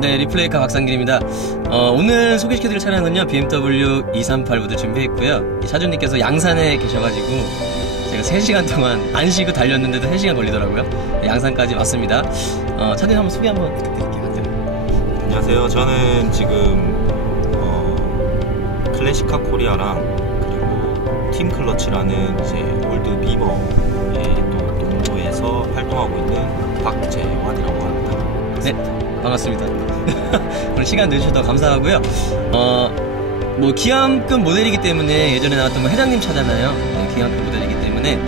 네, 리플레이카 박상길입니다. 오늘 소개시켜드릴 차량은요, BMW 238 모델 준비했고요. 차주님께서 양산에 계셔가지고 제가 3시간 동안 안 쉬고 달렸는데도 3시간 걸리더라고요. 네, 양산까지 왔습니다. 차주님 한번 소개 한번 부탁드릴게요. 안녕하세요. 저는 지금 클래식카 코리아랑 그리고 팀 클러치라는 이제 올드 비머의 또 동호회에서 활동하고 있는 박재환이라고 합니다. 네, 반갑습니다. 오늘 시간 내주셔서 감사하고요. 뭐 기암급 모델이기 때문에 예전에 나왔던 뭐 회장님 차잖아요. 네, 기암급 모델이기 때문에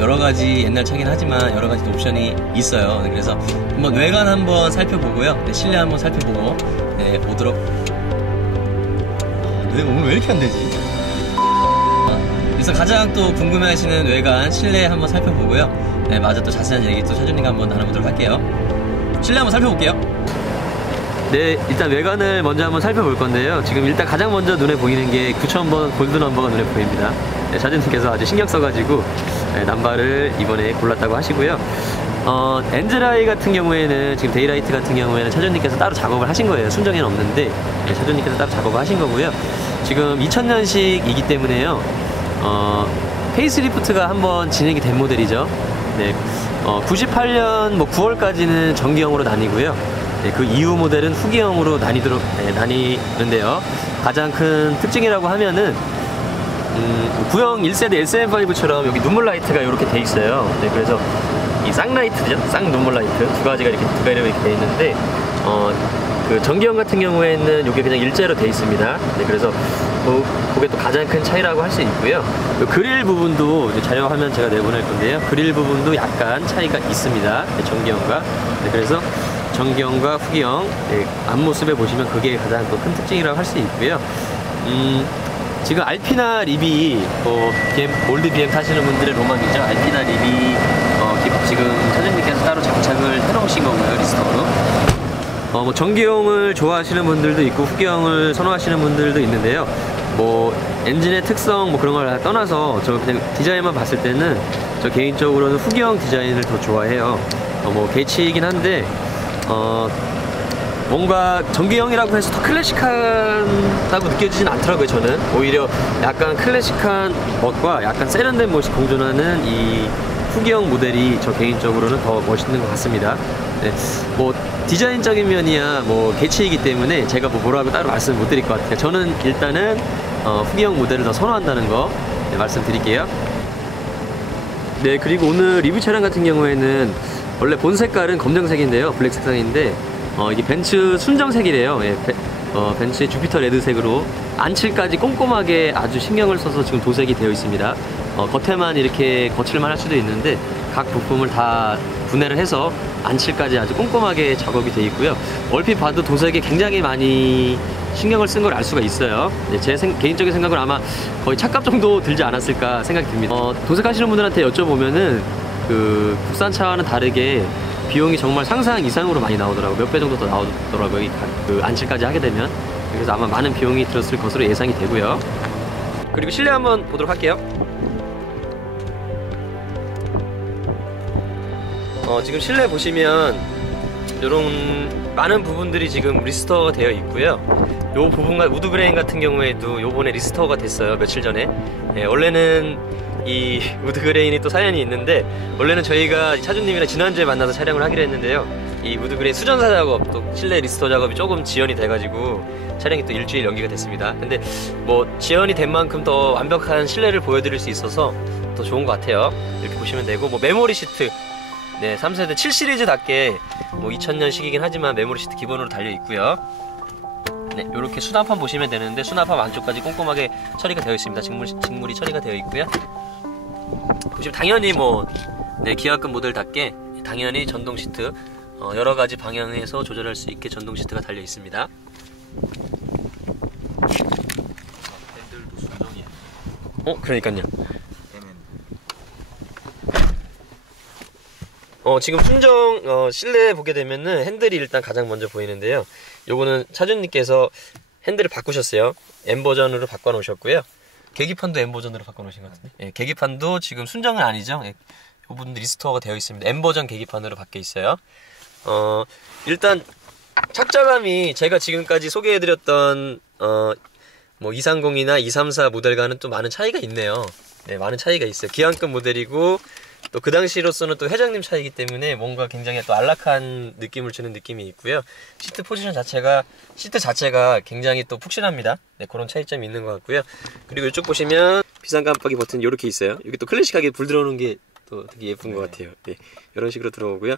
여러 가지 옛날 차긴 하지만 여러 가지 옵션이 있어요. 네, 그래서 한번 외관 한번 살펴보고요. 네, 실내 한번 살펴보고 네, 오도록. 오늘 왜 이렇게 안 되지? 그래서 가장 또 궁금해하시는 외관 실내 한번 살펴보고요. 네, 마저 또 자세한 얘기 또 차주님과 한번 나눠보도록 할게요. 실내 한번 살펴볼게요. 네, 일단 외관을 먼저 한번 살펴볼 건데요. 지금 일단 가장 먼저 눈에 보이는 게 9000번 골드 넘버가 눈에 보입니다. 네, 차주님께서 아주 신경 써가지고 네, 남바를 이번에 골랐다고 하시고요. 엔즈라이 같은 경우에는 지금 데이라이트 같은 경우에는 차주님께서 따로 작업을 하신 거예요. 순정에는 없는데 네, 차주님께서 따로 작업을 하신 거고요. 지금 2000년식이기 때문에요. 페이스리프트가 한번 진행이 된 모델이죠. 네, 98년 뭐 9월까지는 전기형으로 나뉘고요. 네, 그 이후 모델은 후기형으로 나뉘는데요. 가장 큰 특징이라고 하면은 구형 1세대 SM5처럼 여기 눈물 라이트가 이렇게 돼 있어요. 네, 그래서 이 쌍라이트죠. 쌍눈물 라이트 두 가지가 이렇게 돼 있는데 그 전기형 같은 경우에는 이게 그냥 일자로 돼 있습니다. 네, 그래서 그게 또 가장 큰 차이라고 할 수 있고요. 그릴 부분도 이제 자료 화면 제가 내보낼 건데요. 그릴 부분도 약간 차이가 있습니다. 네, 전기형과. 네, 그래서 전기형과 후기형 네, 앞모습에 보시면 그게 가장 또 큰 특징이라고 할 수 있고요. 지금 알피나 리비 올드 BM 타시는 분들의 로망이죠. 알피나 리비 지금 차주님께서 따로 장착을 해놓으신 거고요. 리스터로. 뭐 전기형을 좋아하시는 분들도 있고 후기형을 선호하시는 분들도 있는데요. 뭐 엔진의 특성 뭐 그런 걸 떠나서 저 그냥 디자인만 봤을 때는 저 개인적으로는 후기형 디자인을 더 좋아해요. 뭐 개치이긴 한데 뭔가 전기형이라고 해서 더 클래식하다고 느껴지진 않더라고요. 저는 오히려 약간 클래식한 멋과 약간 세련된 멋이 공존하는 이 후기형 모델이 저 개인적으로는 더 멋있는 것 같습니다. 네, 뭐 디자인적인 면이야 뭐 개치이기 때문에 제가 뭐라고 따로 말씀 못 드릴 것 같아요. 저는 일단은 후기형 모델을 더 선호한다는 거 네, 말씀드릴게요. 네, 그리고 오늘 리뷰 차량 같은 경우에는 원래 본 색깔은 검정색인데요, 블랙 색상인데 이게 벤츠 순정색이래요. 예, 벤츠의 주피터 레드색으로 안칠까지 꼼꼼하게 아주 신경을 써서 지금 도색이 되어 있습니다. 겉에만 이렇게 거칠만 할 수도 있는데 각 부품을 다 분해를 해서 안칠까지 아주 꼼꼼하게 작업이 되어 있고요. 얼핏 봐도 도색에 굉장히 많이 신경을 쓴 걸 알 수가 있어요. 네, 제 개인적인 생각은 아마 거의 차값 정도 들지 않았을까 생각이 듭니다. 도색하시는 분들한테 여쭤보면은 그 국산차와는 다르게 비용이 정말 상상 이상으로 많이 나오더라고요. 몇 배 정도 더 나오더라고요. 그 안칠까지 하게 되면. 그래서 아마 많은 비용이 들었을 것으로 예상이 되고요. 그리고 실내 한번 보도록 할게요. 지금 실내 보시면 이런 많은 부분들이 지금 리스터가 되어 있고요. 요 부분과 우드그레인 같은 경우에도 요번에 리스터가 됐어요. 며칠 전에. 네, 원래는 이 우드그레인이 또 사연이 있는데, 원래는 저희가 차주님이랑 지난주에 만나서 촬영을 하기로 했는데요. 이 우드그레인 수전사 작업, 또 실내 리스터 작업이 조금 지연이 돼가지고 촬영이 또 일주일 연기가 됐습니다. 근데 뭐 지연이 된 만큼 더 완벽한 실내를 보여드릴 수 있어서 더 좋은 것 같아요. 이렇게 보시면 되고, 뭐 메모리 시트 네, 3세대 7시리즈답게 뭐 2000년식이긴 하지만 메모리 시트 기본으로 달려 있고요. 네, 이렇게 수납함 보시면 되는데 수납함 안쪽까지 꼼꼼하게 처리가 되어 있습니다. 직물이 처리가 되어 있고요. 보시면 당연히 뭐 네, 기아급 모델답게 당연히 전동 시트 여러 가지 방향에서 조절할 수 있게 전동 시트가 달려 있습니다. 핸들도 순정이에요. 그러니까요. 지금 순정 실내 보게 되면은 핸들이 일단 가장 먼저 보이는데요. 요거는 차주님께서 핸들을 바꾸셨어요. M 버전으로 바꿔 놓으셨고요. 계기판도 M 버전으로 바꿔 놓으신 것 같은데. 예, 계기판도 지금 순정은 아니죠. 예, 요 부분도 리스토어가 되어 있습니다. M 버전 계기판으로 바뀌어 있어요. 일단 착자감이 제가 지금까지 소개해드렸던 뭐 230이나 234 모델과는 또 많은 차이가 있네요. 네, 많은 차이가 있어요. 기한급 모델이고 또 그 당시로서는 또 회장님 차이기 때문에 뭔가 굉장히 또 안락한 느낌을 주는 느낌이 있고요. 시트 포지션 자체가 굉장히 또 푹신합니다. 네, 그런 차이점이 있는 것 같고요. 그리고 이쪽 보시면 비상 깜빡이 버튼이 이렇게 있어요. 여기 또 클래식하게 불 들어오는 게 또 되게 예쁜 것 같아요. 네, 이런 식으로 들어오고요.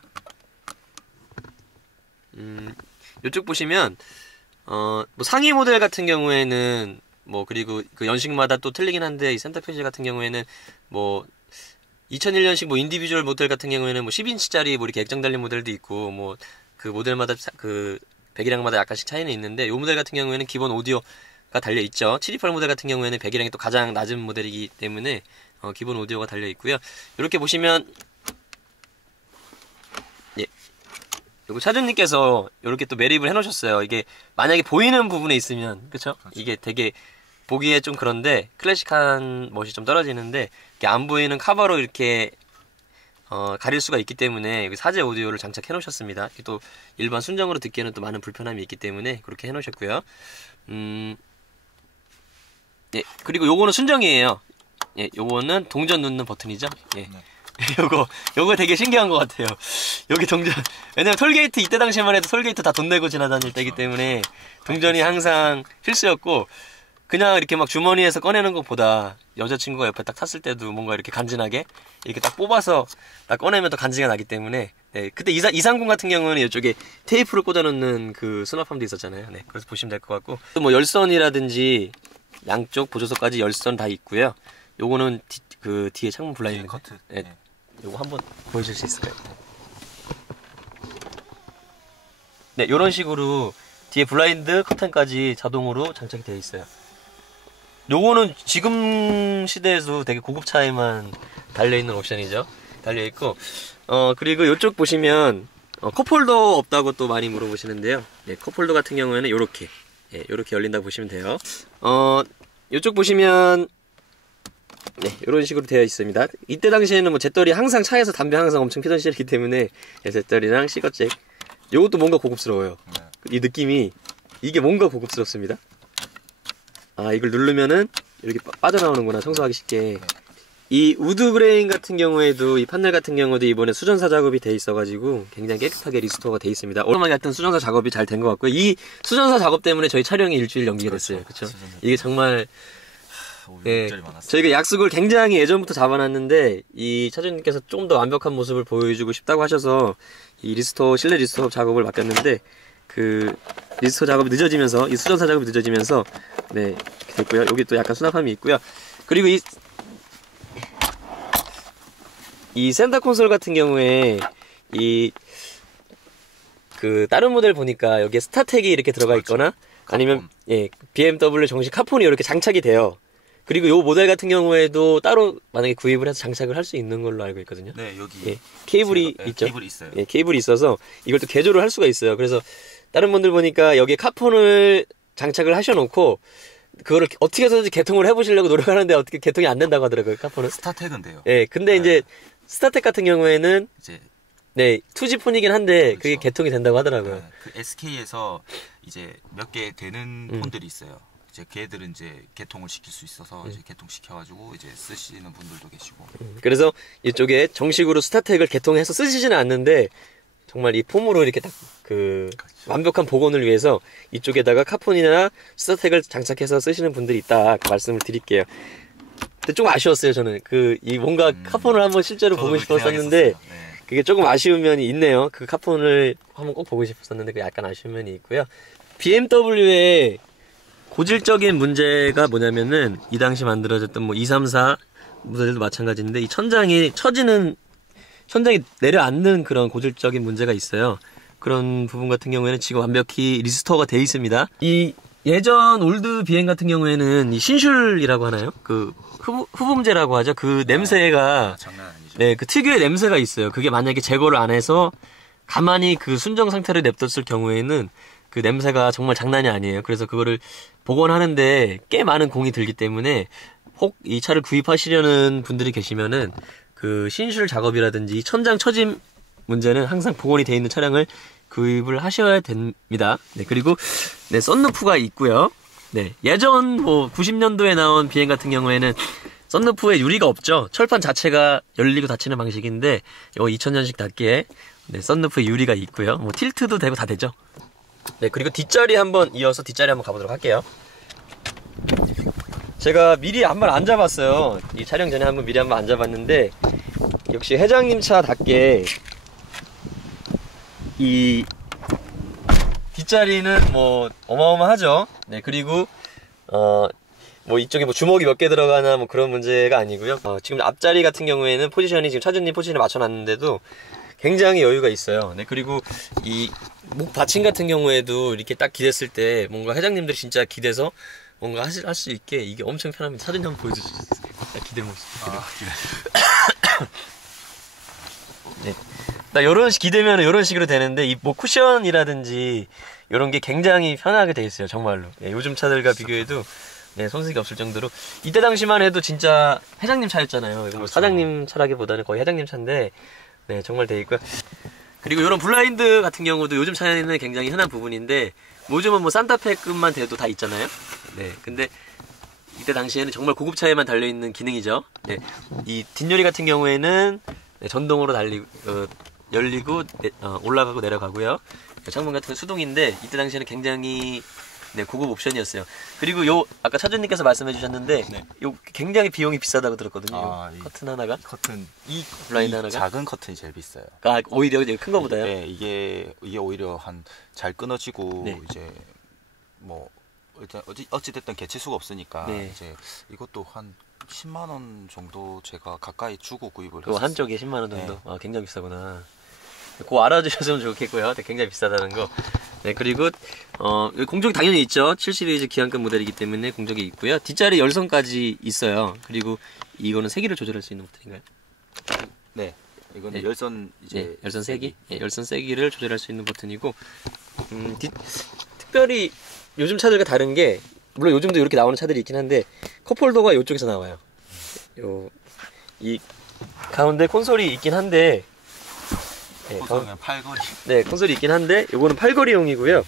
이쪽 보시면 뭐 상위 모델 같은 경우에는 뭐 그리고 그 연식마다 또 틀리긴 한데 이 센터페이지 같은 경우에는 뭐 2001년식 뭐 인디비주얼 모델 같은 경우에는 뭐 10인치짜리 뭐 이렇게 액정 달린 모델도 있고 뭐 그 모델마다 그 배기량마다 약간씩 차이는 있는데 이 모델 같은 경우에는 기본 오디오가 달려 있죠. 728 모델 같은 경우에는 배기량이 또 가장 낮은 모델이기 때문에 기본 오디오가 달려 있고요. 이렇게 보시면 예. 그리고 차주님께서 이렇게 또 매립을 해놓으셨어요. 이게 만약에 보이는 부분에 있으면 그쵸? 이게 되게 보기에 좀 그런데 클래식한 멋이 좀 떨어지는데 이렇게 안 보이는 카바로 이렇게 가릴 수가 있기 때문에 여기 사제 오디오를 장착해 놓으셨습니다. 또 일반 순정으로 듣기에는 또 많은 불편함이 있기 때문에 그렇게 해 놓으셨고요. 예, 그리고 요거는 순정이에요. 예, 요거는 동전 누르는 버튼이죠. 예. 네. 요거 되게 신기한 것 같아요. 여기 동전, 왜냐면 톨게이트 이때 당시만 해도 톨게이트 다 돈 내고 지나다닐 때이기 때문에 동전이 항상 필수였고, 그냥 이렇게 막 주머니에서 꺼내는 것보다 여자친구가 옆에 딱 탔을 때도 뭔가 이렇게 간지나게 이렇게 딱 뽑아서 딱 꺼내면 더 간지가 나기 때문에, 네, 그때 230 같은 경우는 이쪽에 테이프를 꽂아놓는 그 수납함도 있었잖아요. 네, 그래서 보시면 될 것 같고, 또 뭐 열선이라든지 양쪽 보조석까지 열선 다 있고요. 요거는 그 뒤에 창문 블라인드 커트. 네. 네. 요거 한번 보여줄 수 있을까요? 네, 요런 식으로 뒤에 블라인드 커튼까지 자동으로 장착이 되어 있어요. 요거는 지금 시대에도 되게 고급차에만 달려있는 옵션이죠. 달려있고, 그리고 요쪽 보시면, 컵홀더 없다고 또 많이 물어보시는데요. 네, 컵홀더 같은 경우에는 요렇게, 예, 요렇게 열린다고 보시면 돼요. 요쪽 보시면, 네, 이런 식으로 되어 있습니다. 이때 당시에는 뭐 잿더리 항상 차에서 담배 항상 엄청 피던 시절이기 때문에 잿더리랑 시거잭, 요것도 뭔가 고급스러워요. 이 느낌이 이게 뭔가 고급스럽습니다. 아, 이걸 누르면은 이렇게 빠져나오는구나, 청소하기 쉽게. 이 우드 그레인 같은 경우에도 이 판넬 같은 경우도 이번에 수전사 작업이 돼 있어가지고 굉장히 깨끗하게 리스토어가 돼 있습니다. 오랜만에 하여튼 수전사 작업이 잘 된 것 같고요. 이 수전사 작업 때문에 저희 촬영이 일주일 연기가 됐어요. 그렇죠? 이게 정말 예, 저희가 약속을 굉장히 예전부터 잡아놨는데 이 차주님께서 좀 더 완벽한 모습을 보여주고 싶다고 하셔서 이 실내 리스토어 작업을 맡겼는데 그 리스토어 작업이 늦어지면서 이 수전사 작업이 늦어지면서 네, 이렇게 됐고요. 여기 또 약간 수납함이 있고요. 그리고 이 센터 콘솔 같은 경우에 그 다른 모델 보니까 여기에 스타텍이 이렇게 들어가 있거나 아니면 예, BMW 정식 카폰이 이렇게 장착이 돼요. 그리고 요 모델 같은 경우에도 따로 만약에 구입을 해서 장착을 할 수 있는 걸로 알고 있거든요. 네, 여기 예, 케이블이 있죠. 케이블이 있어요. 예, 케이블이 있어서 이걸 또 개조를 할 수가 있어요. 그래서 다른 분들 보니까 여기에 카폰을 장착을 하셔놓고 그거를 어떻게 해서든지 개통을 해보시려고 노력하는데 어떻게 개통이 안 된다고 하더라고요. 카폰은. 스타텍은 돼요. 예, 근데 네. 이제 스타텍 같은 경우에는 이제 네, 2G 폰이긴 한데 그렇죠. 그게 개통이 된다고 하더라고요. 네, 그 SK에서 이제 몇 개 되는 폰들이 있어요. 이제 걔들은 이제 개통을 시킬 수 있어서 이제 개통시켜가지고 이제 쓰시는 분들도 계시고. 그래서 이쪽에 정식으로 스타텍을 개통해서 쓰시지는 않는데 정말 이 폼으로 이렇게 딱 그 완벽한 복원을 위해서 이쪽에다가 카폰이나 스타텍을 장착해서 쓰시는 분들이 있다 그 말씀을 드릴게요. 근데 조금 아쉬웠어요. 저는 이 뭔가 카폰을 한번 실제로 보고 싶었었는데 네. 그게 조금 아쉬운 면이 있네요. 그 카폰을 한번 꼭 보고 싶었었는데 그 약간 아쉬운 면이 있고요. BMW의 고질적인 문제가 뭐냐면은 이 당시 만들어졌던 뭐 234 모델도 마찬가지인데 이 천장이 내려앉는 그런 고질적인 문제가 있어요. 그런 부분 같은 경우에는 지금 완벽히 리스토어가 돼 있습니다. 이 예전 올드 비행 같은 경우에는 이 신슐이라고 하나요? 그 흡음재라고 하죠. 그 냄새가 장난 아니죠. 네, 그 특유의 냄새가 있어요. 그게 만약에 제거를 안 해서 가만히 그 순정 상태를 냅뒀을 경우에는 그 냄새가 정말 장난이 아니에요. 그래서 그거를 복원하는데 꽤 많은 공이 들기 때문에 혹 이 차를 구입하시려는 분들이 계시면은 그 신술 작업이라든지 천장 처짐 문제는 항상 복원이 돼 있는 차량을 구입을 하셔야 됩니다. 네, 그리고 네, 썬루프가 있고요. 네, 예전 뭐 90년도에 나온 비행 같은 경우에는 썬루프에 유리가 없죠. 철판 자체가 열리고 닫히는 방식인데 요 2000년식답게 네, 썬루프에 유리가 있고요. 뭐 틸트도 되고 다 되죠. 네, 그리고 뒷자리 한번 이어서 뒷자리 한번 가보도록 할게요. 제가 미리 한번 앉아봤어요. 이 촬영 전에 한번 미리 한번 앉아봤는데 역시 회장님 차답게 이 뒷자리는 뭐 어마어마하죠. 네, 그리고 뭐 이쪽에 뭐 주먹이 몇 개 들어가나 뭐 그런 문제가 아니고요. 지금 앞자리 같은 경우에는 포지션이 지금 차주님 포지션에 맞춰놨는데도 굉장히 여유가 있어요. 네, 그리고 이 목 받침 같은 경우에도 이렇게 딱 기댔을 때 뭔가 회장님들이 진짜 기대서 뭔가 할 수 있게 이게 엄청 편합니다. 사진 한번 보여줄 수 있어요. 딱 기대 모습. 네. 딱 요런 식 기대면 요런 식으로 되는데 이 뭐 쿠션이라든지 요런 게 굉장히 편하게 돼 있어요. 정말로. 예, 요즘 차들과 비교해도 네, 손색이 없을 정도로 이때 당시만 해도 진짜 회장님 차였잖아요. 이거 뭐 사장님 차라기보다는 거의 회장님 차인데 네, 정말 돼 있고요. 그리고 이런 블라인드 같은 경우도 요즘 차에는 굉장히 흔한 부분인데 요즘은 뭐 산타페급만 돼도 다 있잖아요. 네, 근데 이때 당시에는 정말 고급 차에만 달려있는 기능이죠. 네, 이 뒷유리 같은 경우에는 네, 전동으로 열리고 올라가고 내려가고요. 창문 같은 건 수동인데 이때 당시에는 굉장히 네, 고급 옵션이었어요. 그리고 요 아까 차주님께서 말씀해 주셨는데 네. 요 굉장히 비용이 비싸다고 들었거든요. 이 커튼 하나가 커튼 블라인드 하나가 작은 커튼이 제일 비싸요. 아, 오히려 큰 거보다요? 네, 이게 오히려 잘 끊어지고 네. 이제 뭐 일단 어찌 됐든 개체수가 없으니까 네. 이제 이것도 한 10만 원 정도 제가 가까이 주고 구입을 그 했어요. 한쪽에 10만 원 정도. 네. 아, 굉장히 비싸구나. 그거 알아주셨으면 좋겠고요. 굉장히 비싸다는 거. 네, 그리고 공적이 당연히 있죠. 7 시리즈 기한급 모델이기 때문에 공적이 있고요. 뒷자리 열선까지 있어요. 그리고 이거는 세기를 조절할 수 있는 버튼인가요? 네, 이거는 네. 열선 네, 열선 세기. 네, 열선 세기를 조절할 수 있는 버튼이고, 특별히 요즘 차들과 다른 게 물론 요즘도 이렇게 나오는 차들이 있긴 한데 컵홀더가 이쪽에서 나와요. 이 가운데 콘솔이 있긴 한데. 네, 콘솔은 팔걸이. 네, 콘솔이 있긴 한데 요거는 팔걸이용이고요.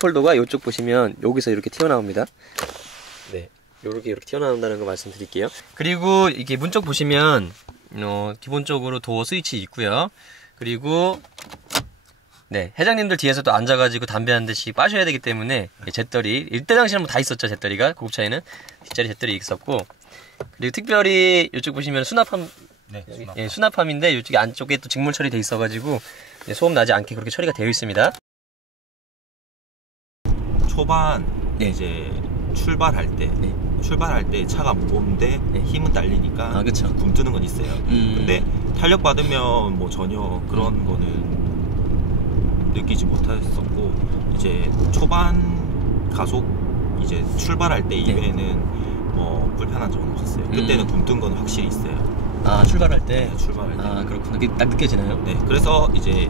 컵홀더가 이쪽 보시면 여기서 이렇게 튀어나옵니다. 네, 이렇게 튀어나온다는 거 말씀드릴게요. 그리고 이게 문 쪽 보시면 기본적으로 도어 스위치 있고요. 그리고 네, 회장님들 뒤에서도 앉아가지고 담배 한 대씩 빠셔야 되기 때문에 잿더리 이때 당시에는 뭐 다 있었죠. 잿더리가 고급차에는 뒷자리 잿더리 있었고, 그리고 특별히 이쪽 보시면 수납함. 네, 예, 수납함인데 이쪽에 안쪽에 또 직물 처리돼 있어가지고 소음 나지 않게 그렇게 처리가 되어 있습니다. 초반 네. 이제 출발할 때 차가 무거운데 네. 힘은 딸리니까 그쵸. 굼뜨는 건 있어요. 근데 탄력 받으면 뭐 전혀 그런 거는 느끼지 못했었고, 이제 초반 가속 이제 출발할 때 이외에는 뭐 불편한 점은 없었어요. 그때는 굼뜬 건 확실히 있어요. 아, 출발할 때? 네, 출발할 때. 아, 그렇구나. 그게 딱 느껴지나요? 네, 그래서 이제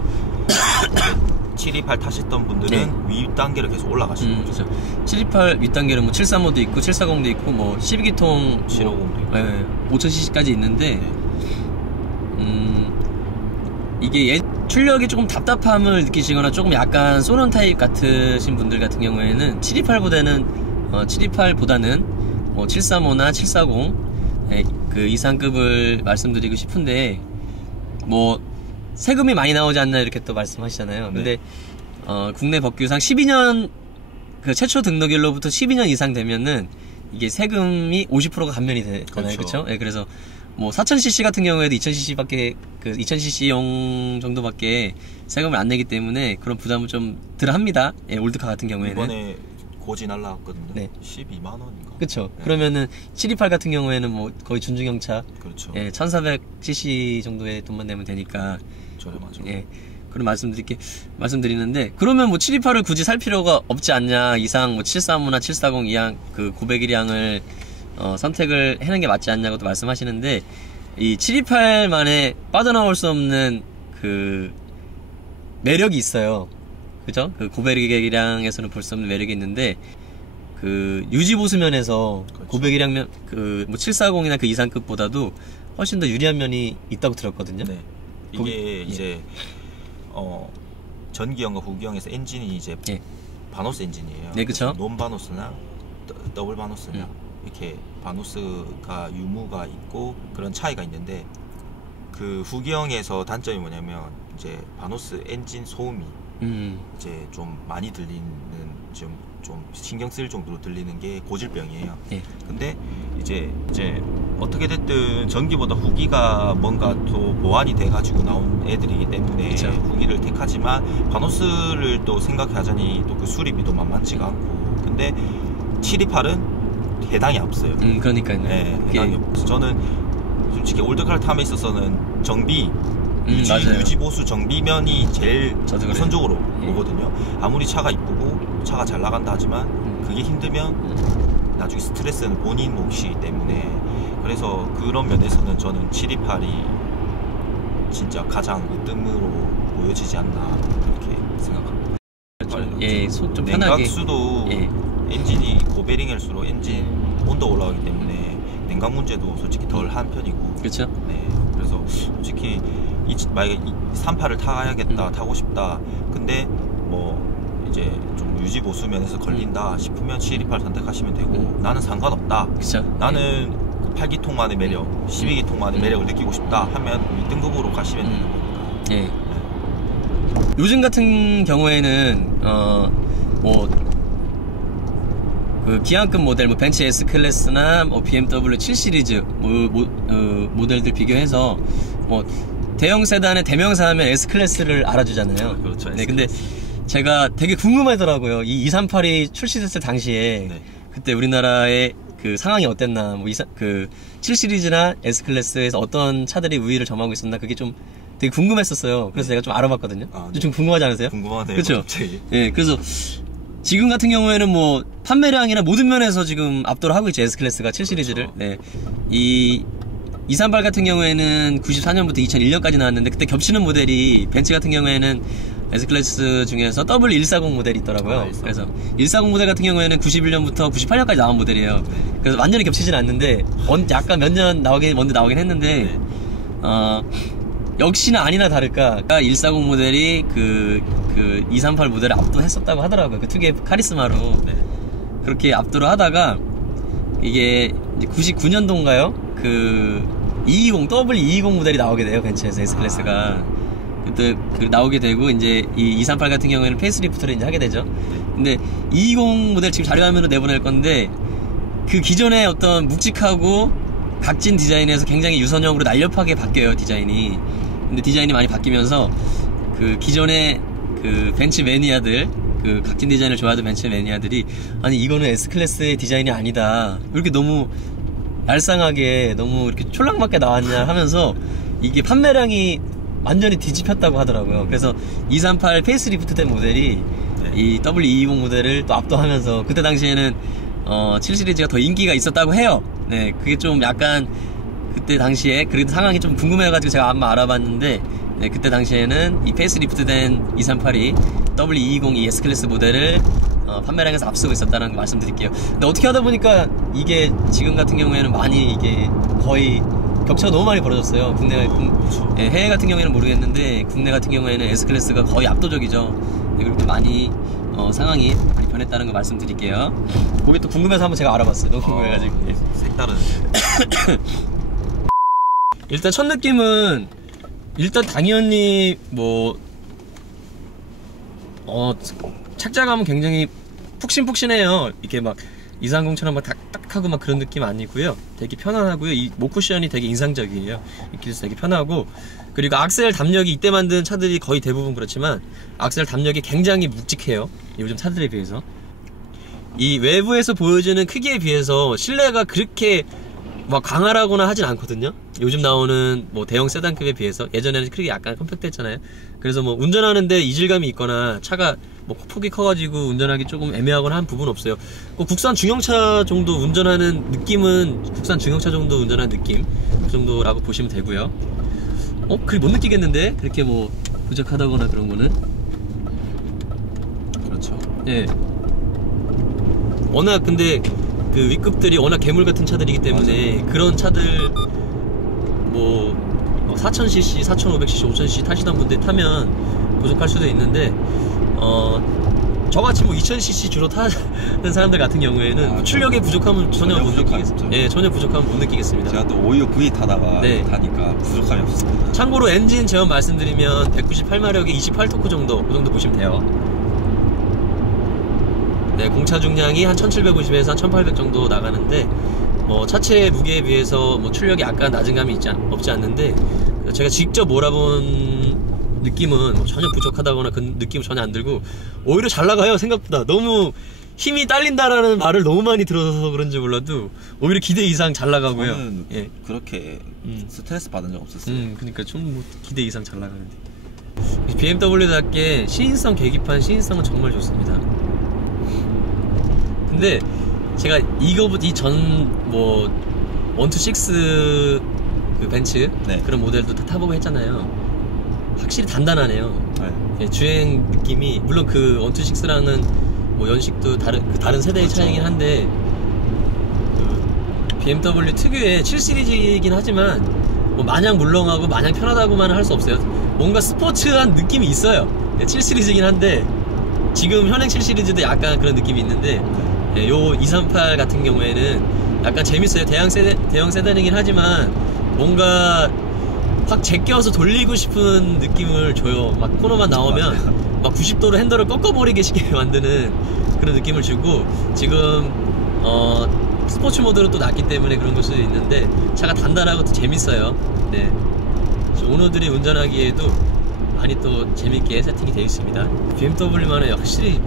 728 타셨던 분들은 위 단계로 계속 올라가시는 거죠. 그렇죠. 728 윗단계는 뭐 735도 있고 740도 있고 뭐 12기통 750도 있고. 네, 5000cc까지 있는데 네. 이게 출력이 조금 답답함을 느끼시거나 조금 약간 쏘는 타입 같으신 분들 같은 경우에는 728보다는 뭐 735나 740 그 이상급을 말씀드리고 싶은데, 뭐 세금이 많이 나오지 않나 이렇게 또 말씀하시잖아요. 근데 국내 법규상 12년 그 최초 등록일로부터 12년 이상 되면은 이게 세금이 50%가 감면이 되잖아요. 그렇죠? 네, 그래서 뭐 4000cc 같은 경우에도 2000cc밖에 2000cc용 정도밖에 세금을 안 내기 때문에 그런 부담은 좀 덜 합니다. 예, 올드카 같은 경우에는. 이번에 고지 날라왔거든요. 네. 12만 원인가? 그쵸. 네. 그러면은 728 같은 경우에는 뭐 거의 준중형차. 그렇죠. 예, 1400cc 정도의 돈만 내면 되니까. 저렴하죠. 예. 그런 말씀드리는데, 그러면 뭐 728을 굳이 살 필요가 없지 않냐, 이상 뭐 735나 740 이상 그 901향을 선택을 해는 게 맞지 않냐고도 말씀하시는데, 이 728만에 빠져나올 수 없는 그 매력이 있어요. 그죠? 그 901향에서는 볼 수 없는 매력이 있는데, 그 유지 보수 면에서 그렇죠. 901향 그 뭐 740이나 그 이상급보다도 훨씬 더 유리한 면이 있다고 들었거든요. 네. 이게 이제 전기형과 후기형에서 엔진이 이제 예. 바노스 엔진이에요. 네, 그쵸. 논 바노스나 더블 바노스나 이렇게 바노스가 유무가 있고 그런 차이가 있는데, 그 후기형에서 단점이 뭐냐면 이제 바노스 엔진 소음이 이제 좀 많이 들리는, 좀 신경 쓸 정도로 들리는 게 고질병이에요. 예. 근데 이제 어떻게 됐든 전기보다 후기가 뭔가 또 보완이 돼가지고 나온 애들이기 때문에 그쵸. 후기를 택하지만 바노스를 또 생각하자니 또 그 수리비도 만만치가 않고, 근데 728은 해당이 없어요. 그러니까요. 네, 해당이 없어요. 저는 솔직히 올드카를 탐에 있어서는 정비 맞아요. 유지 보수 정비면이 제일 저도 우선적으로 예. 보거든요. 아무리 차가 이쁘고 차가 잘 나간다 하지만 그게 힘들면 나중에 스트레스는 본인 몫이기 때문에, 그래서 그런 면에서는 저는 728이 진짜 가장 으뜸으로 보여지지 않나 이렇게 생각합니다. 예, 속 좀 편하게. 냉각수도 예. 엔진이 고베링일수록 엔진 온도 올라가기 때문에 냉각 문제도 솔직히 덜 한 편이고. 그렇죠. 네, 그래서 솔직히 만약에 38을 타야겠다, 타고 싶다. 근데 뭐 이제 좀 유지 보수 면에서 걸린다 싶으면 728 선택하시면 되고, 나는 상관없다. 그렇죠. 나는 8기통만의 매력, 12기통만의 매력을 느끼고 싶다 하면 1등급으로 가시면 되는 거니까. 예. 요즘 같은 경우에는 그 기한급 모델, 뭐 벤츠 S 클래스나 뭐 BMW 7 시리즈 모델들 비교해서 뭐 대형 세단의 대명사하면 S 클래스를 알아주잖아요. 그렇죠. 네, 근데 제가 되게 궁금하더라고요. 이 238이 출시됐을 당시에 네. 그때 우리나라의 그 상황이 어땠나, 뭐 그 7 시리즈나 S 클래스에서 어떤 차들이 우위를 점하고 있었나, 그게 좀 되게 궁금했었어요. 그래서 제가 좀 알아봤거든요. 네. 좀 궁금하지 않으세요? 궁금하네요. 그렇죠. 갑자기. 예, 그래서 지금 같은 경우에는 뭐 판매량이나 모든 면에서 지금 압도를 하고 있죠, S 클래스가 7 시리즈를. 그렇죠. 네, 이 238 같은 경우에는 94년부터 2001년까지 나왔는데, 그때 겹치는 모델이 벤츠 같은 경우에는 S 클래스 중에서 W140 모델이 있더라고요. 140. 그래서 140 모델 같은 경우에는 91년부터 98년까지 나온 모델이에요. 그래서 완전히 겹치진 않는데 약간 몇 년 먼저 나오긴 했는데, 역시나 아니나 다를까 140 모델이 그 238 모델을 압도했었다고 하더라고요. 그 특유의 카리스마로. 네. 그렇게 압도를 하다가 이게 99년도인가요? 그 W220 모델이 나오게 돼요, 벤츠에서 S 클래스가. 그때 나오게 되고, 이제 이 238 같은 경우에는 페이스리프트를 이제 하게 되죠. 근데 220 모델 지금 자료화면으로 내보낼 건데, 그 기존의 어떤 묵직하고 각진 디자인에서 굉장히 유선형으로 날렵하게 바뀌어요, 디자인이. 근데 디자인이 많이 바뀌면서 그 기존의 그 벤츠 매니아들, 그 각진 디자인을 좋아하던 벤츠 매니아들이, 아니 이거는 S 클래스의 디자인이 아니다, 이렇게 너무 얄쌍하게 너무 이렇게 촐랑맞게 나왔냐 하면서 이게 판매량이 완전히 뒤집혔다고 하더라고요. 그래서 238 페이스리프트 된 모델이 이 W220 모델을 또 압도하면서, 그때 당시에는 7 시리즈가 더 인기가 있었다고 해요. 네, 그게 좀 약간 그때 당시에 그래도 상황이 좀 궁금해가지고 제가 한번 알아봤는데, 네, 그때 당시에는 이 페이스리프트 된 238이 W220 이 S 클래스 모델을 판매량에서 앞서고 있었다는 거 말씀드릴게요. 근데 어떻게 하다 보니까 이게 지금 같은 경우에는 많이 이게 거의 격차가 너무 많이 벌어졌어요. 그렇죠. 예, 해외 같은 경우에는 모르겠는데 국내 같은 경우에는 S 클래스가 거의 압도적이죠. 네, 그렇게 많이 상황이 많이 변했다는 거 말씀드릴게요. 그게 또 궁금해서 한번 제가 알아봤어요. 너무 궁금해가지고. 예. 색다른. 일단 첫 느낌은, 일단 당연히 뭐 착자감은 굉장히 푹신푹신해요. 이렇게 막 230처럼 막 딱딱하고 막 그런 느낌 아니고요. 되게 편안하고요. 이 목 쿠션이 되게 인상적이에요. 이렇게 해서 되게 편하고, 그리고 악셀 담력이, 이때 만든 차들이 거의 대부분 그렇지만 악셀 담력이 굉장히 묵직해요, 요즘 차들에 비해서. 이 외부에서 보여지는 크기에 비해서 실내가 그렇게 막 광활하거나 하진 않거든요. 요즘 나오는 뭐 대형 세단급에 비해서. 예전에는 크기 약간 컴팩트했잖아요. 그래서 뭐 운전하는데 이질감이 있거나 차가 뭐 폭이 커가지고 운전하기 조금 애매하거나 한 부분은 없어요. 국산 중형차 정도 운전하는 느낌은, 국산 중형차 정도 운전하는 느낌, 그 정도라고 보시면 되고요. 그렇게 못 느끼겠는데? 그렇게 뭐 부족하다거나 그런 거는. 그렇죠. 예. 워낙 근데 그 윗급들이 워낙 괴물 같은 차들이기 때문에, 맞아, 그런 차들 뭐 4000cc, 4500cc, 5000cc 타시던 분들 타면 부족할 수도 있는데 저같이 뭐 2000cc 주로 타는 사람들 같은 경우에는 출력의 부족함은 전혀 못 느끼겠습니다. 예, 전혀 부족함은 못 느끼겠습니다. 제가 또 525V 타다가 타니까 부족함이 없습니다. 참고로 엔진 제원 말씀드리면 198마력에 28토크 정도, 그 정도 보시면 돼요. 네, 공차 중량이 한 1750에서 한 1800 정도 나가는데 뭐 차체 무게에 비해서 뭐 출력이 약간 낮은 감이 없지 않는데 제가 직접 몰아본 느낌은 뭐 전혀 부족하다거나 그 느낌은 전혀 안 들고 오히려 잘 나가요. 생각보다 너무 힘이 딸린다라는 말을 너무 많이 들어서 그런지 몰라도 오히려 기대 이상 잘 나가고요. 저는 그렇게 스트레스 받은 적 없었어요. 그러니까 좀 뭐 기대 이상 잘 나가는데 BMW답게 시인성 계기판 시인성은 정말 좋습니다. 근데 제가 이거보다 이전 뭐 126 그 벤츠 그런 모델도 다 타보고 했잖아요. 확실히 단단하네요. 예, 주행 느낌이 물론 그 126랑은 뭐 연식도 다른 세대의 차이긴 한데 그 BMW 특유의 7시리즈이긴 하지만 뭐 마냥 물렁하고 마냥 편하다고만 할 수 없어요. 뭔가 스포츠한 느낌이 있어요. 예, 7시리즈이긴 한데 지금 현행 7시리즈도 약간 그런 느낌이 있는데 예, 요 238 같은 경우에는 약간 재밌어요. 대형 세단이긴 하지만 뭔가 확 제껴서 돌리고 싶은 느낌을 줘요. 막 코너만 나오면 막 90도로 핸들을 꺾어버리게 쉽게 만드는 그런 느낌을 주고 지금 스포츠 모드로 또 놨기 때문에 그런 걸 수도 있는데 차가 단단하고 또 재밌어요. 네, 오너들이 운전하기에도 많이 또 재밌게 세팅이 되어 있습니다. BMW만은 확실히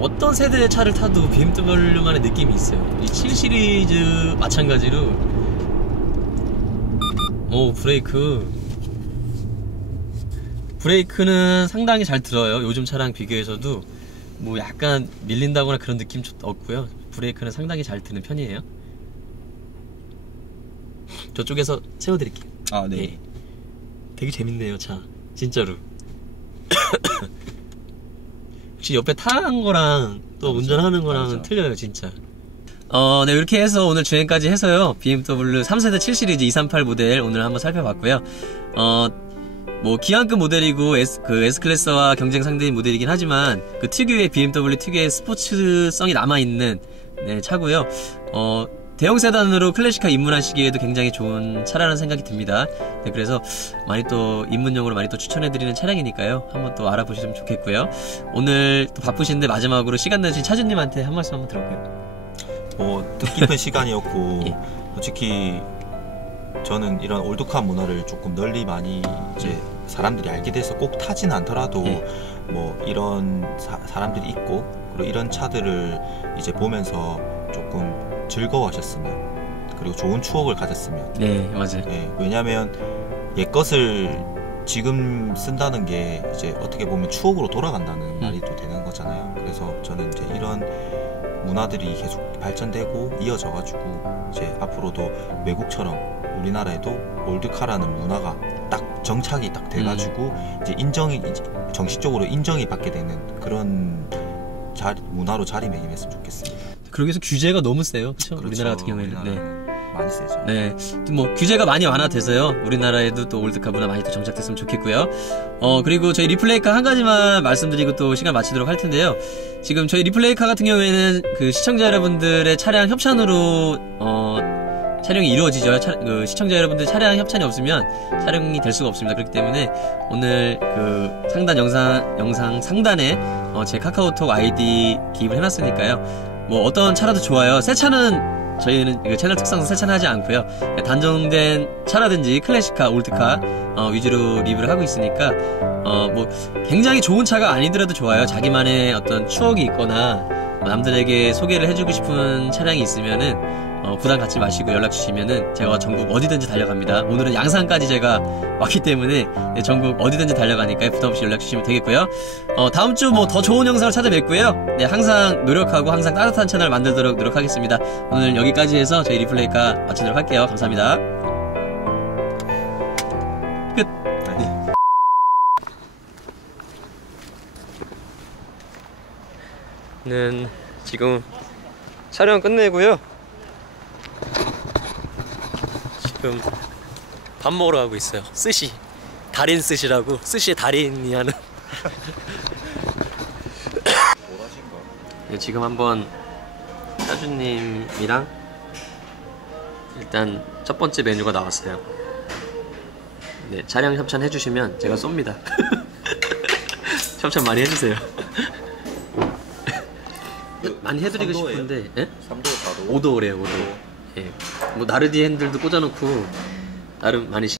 어떤 세대의 차를 타도 BMW만의 느낌이 있어요. 이 7 시리즈 마찬가지로 브레이크는 상당히 잘 들어요. 요즘 차랑 비교해서도 뭐 약간 밀린다거나 그런 느낌 없고요. 브레이크는 상당히 잘 드는 편이에요. 저쪽에서 세워드릴게요. 아, 네. 예. 되게 재밌네요, 차. 진짜로. 혹시 옆에 타는 거랑 또 운전하는 거랑은 틀려요, 진짜. 네, 이렇게 해서 오늘 주행까지 해서요. BMW 3세대 7시리즈 238 모델 오늘 한번 살펴봤고요. 뭐 기관급 모델이고 S클래스와 경쟁 상대인 모델이긴 하지만 그 특유의 BMW 특유의 스포츠성이 남아있는 차고요. 대형 세단으로 클래식카 입문하시기에도 굉장히 좋은 차라는 생각이 듭니다. 네, 그래서 많이 또 입문용으로 많이 또 추천해드리는 차량이니까요. 한번 또 알아보시면 좋겠고요. 오늘 또 바쁘신데 마지막으로 시간 내주신 차주님한테 한 말씀 한번 들어볼게요. 뜻깊은 시간이었고 솔직히 저는 이런 올드카 문화를 조금 널리 많이 이제 사람들이 알게 돼서 꼭 타진 않더라도 뭐 이런 사람들이 있고 그리고 이런 차들을 이제 보면서 조금 즐거워하셨으면 그리고 좋은 추억을 가졌으면 맞아요. 왜냐면 옛 것을 지금 쓴다는 게 이제 어떻게 보면 추억으로 돌아간다는 말이 또 되는 거잖아요. 그래서 저는 이제 이런 문화들이 계속 발전되고 이어져가지고 이제 앞으로도 외국처럼 우리나라에도 올드카라는 문화가 딱 정착이 딱 돼가지고 이제 정식적으로 인정이 받게 되는 그런 문화로 자리매김했으면 좋겠습니다. 그러기 위해서 규제가 너무 세요, 그렇죠? 우리나라 같은 경우에는 많이 세죠. 네, 뭐 규제가 많이 완화돼서요. 우리나라에도 또 올드카 문화 많이 또 정착됐으면 좋겠고요. 그리고 저희 리플레이카 한 가지만 말씀드리고 또 시간 마치도록 할 텐데요. 지금 저희 리플레이카 같은 경우에는 그 시청자 여러분들의 차량 협찬으로 촬영이 이루어지죠. 그 시청자 여러분들 차량 협찬이 없으면 촬영이 될 수가 없습니다. 그렇기 때문에 오늘 그 상단 영상 상단에 제 카카오톡 아이디 기입을 해놨으니까요. 뭐 어떤 차라도 좋아요. 새 차는 저희는 그 채널 특성상 새 차는 하지 않고요. 단종된 차라든지 클래식카, 올드카 위주로 리뷰를 하고 있으니까 뭐 굉장히 좋은 차가 아니더라도 좋아요. 자기만의 어떤 추억이 있거나 남들에게 소개를 해주고 싶은 차량이 있으면은 부담 갖지 마시고 연락 주시면은 제가 전국 어디든지 달려갑니다. 오늘은 양산까지 제가 왔기 때문에 전국 어디든지 달려가니까 부담 없이 연락 주시면 되겠고요. 다음 주 뭐 더 좋은 영상을 찾아뵙고요. 네, 항상 노력하고 항상 따뜻한 채널 만들도록 노력하겠습니다. 오늘 여기까지 해서 저희 리플레이카 마치도록 할게요. 감사합니다. 끝. 네. 지금 촬영 끝내고요. 지금 밥 먹으러 가고 있어요. 스시 달인 스시라고 스시의 달인이 하는 뭐라신가? 네, 지금 한번 짜주님이랑 일단 첫 번째 메뉴가 나왔어요. 네, 차량 협찬 해주시면 제가 쏩니다. 협찬 많이 해주세요. 많이 해드리고 3도예요? 싶은데, 예? 3도 4도 5도래요, 5도. 예. 뭐 나르디 핸들도 꽂아놓고 나름 많이